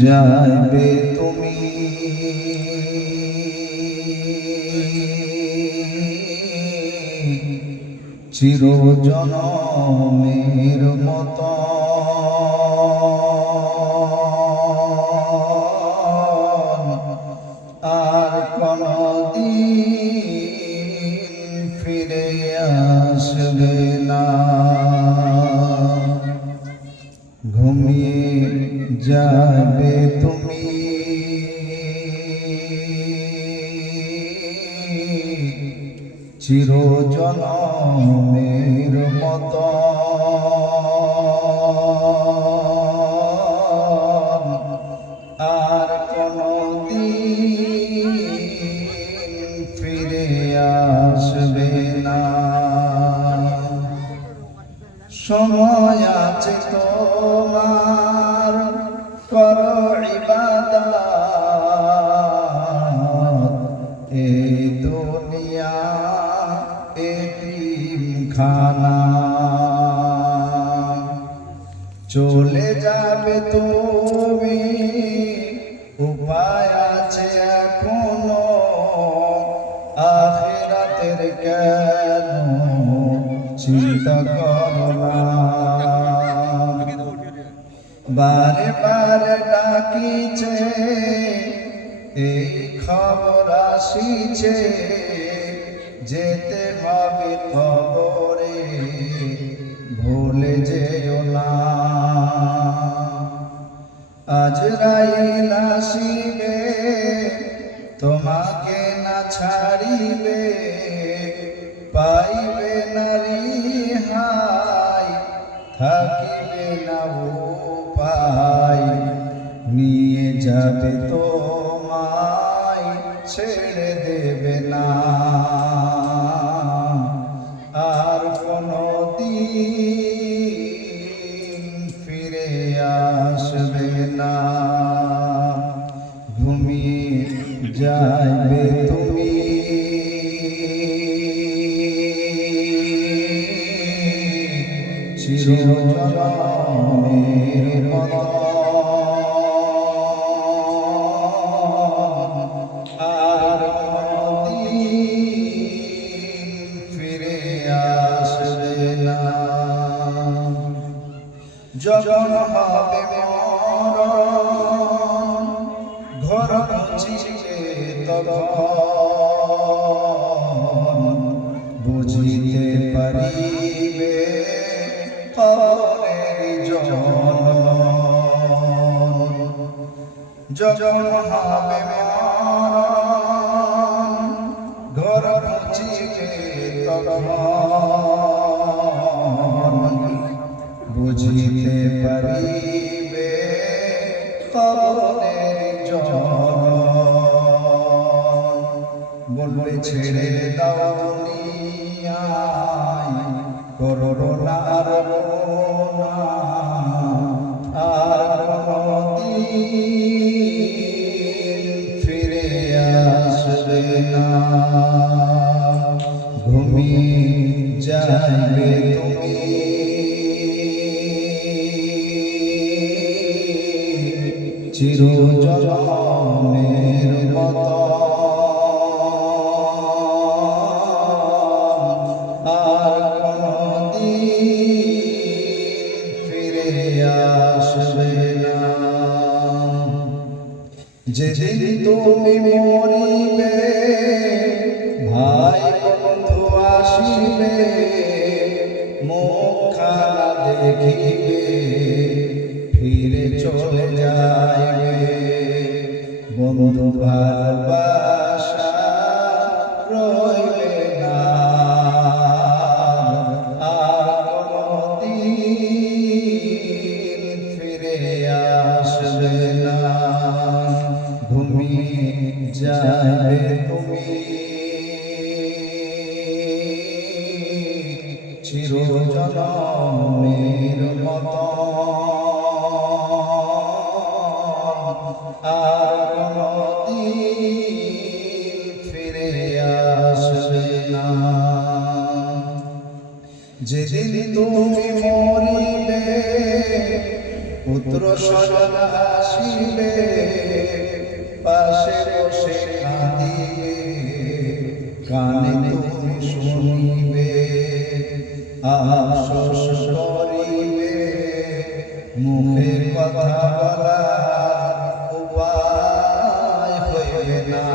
যাইবে তুমি চিরজনমের মতো আর কোনদিন ফিরে আসবে না। ঘুমিয়ে যাবে তুমি চিরজনমের মতো আর কোনদিন ফিরে আসবে না। সময় আছে তোমার করো ইবাদত, এই দুনিয়া এতিমখানা। চলে যাবে তুমি, উপায় আছে এখনো, আখিরাতের কেন চিন্তা করো না। বারে বারে ডাকিছে এই খবর আসিছে, যেতে হবে খবরে ভুলে যেও না। আজরাইল আসিবে তোমাকে না ছাড়িবে, পাইবে না রিহাই থাকিবে না উপায়, নিয়ে যাবে তোমায় ছেড়ে দেবে না। আর কোনদিন ফিরে আসবে না। ঘুমিয়ে যাবে তুমি চিরজনমের মতো আর কোনদিন ফিরে আসবে না। যখন হবে মরণ ঘর মুছিবে তখন বুঝিতে পারিবে কবরের জ্বলন। যখন হবে মরণ ঘর মুছিবে তখন বুঝিতে পারিবে কবরের জ্বলন। বলবে ছেড়ে দাও দুনিয়ায় করো না আর না, আর কোনদিন ফিরে আসবে না। ঘুমিয়ে যাবে তুমি চিরজনমের মতো আর কোনদিন ফিরে আসবে না। যেদিন তুমি মরিবে ভাই বন্ধু আসিবে, মুখখানা দেখিবে ফিরে চলে যাইবে। বন্ধু ভালোবাসা রইবে না, আর কোনদিন ফিরে আসবে না। ঘুমিয়ে যাবে তুমি চিরজনমের মতো আর কোনদিন ফিরে আসবে না। যেদিন তুমি মরিবে পুত্র স্বজন আসিলে পাশে বসে কাঁদিবে, কানে তুমি শুনিবে, আফসোস করিবে, মুখে কথা বলার উপায় হইবে না।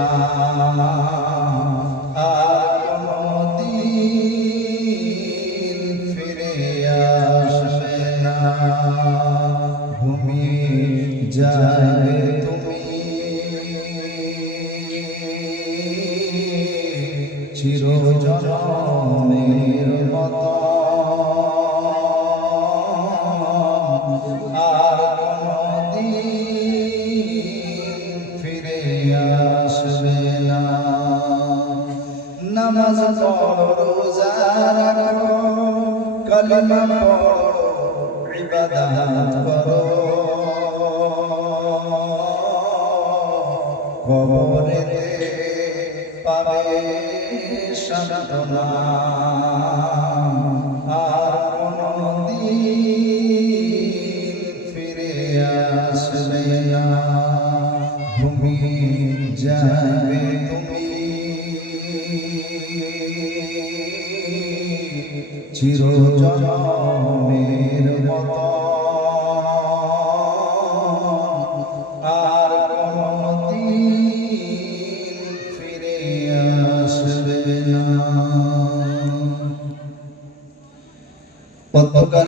আর কোনদিন ফিরে আসবে না। ঘুমিয়ে যাবে তুমি চিরজনমের মতো, আর কোনদিন ফিরে আসবে না। নামাজ পড়ো, রোজা রাখো, কালিমা পড়ো, ইবাদত করো, কবরেতে পাবে সান্ত্বনা। আর কোনদিন ফিরে আসবে না। ঘুমিয়ে যাবে তুমি চিরজনমের মতো।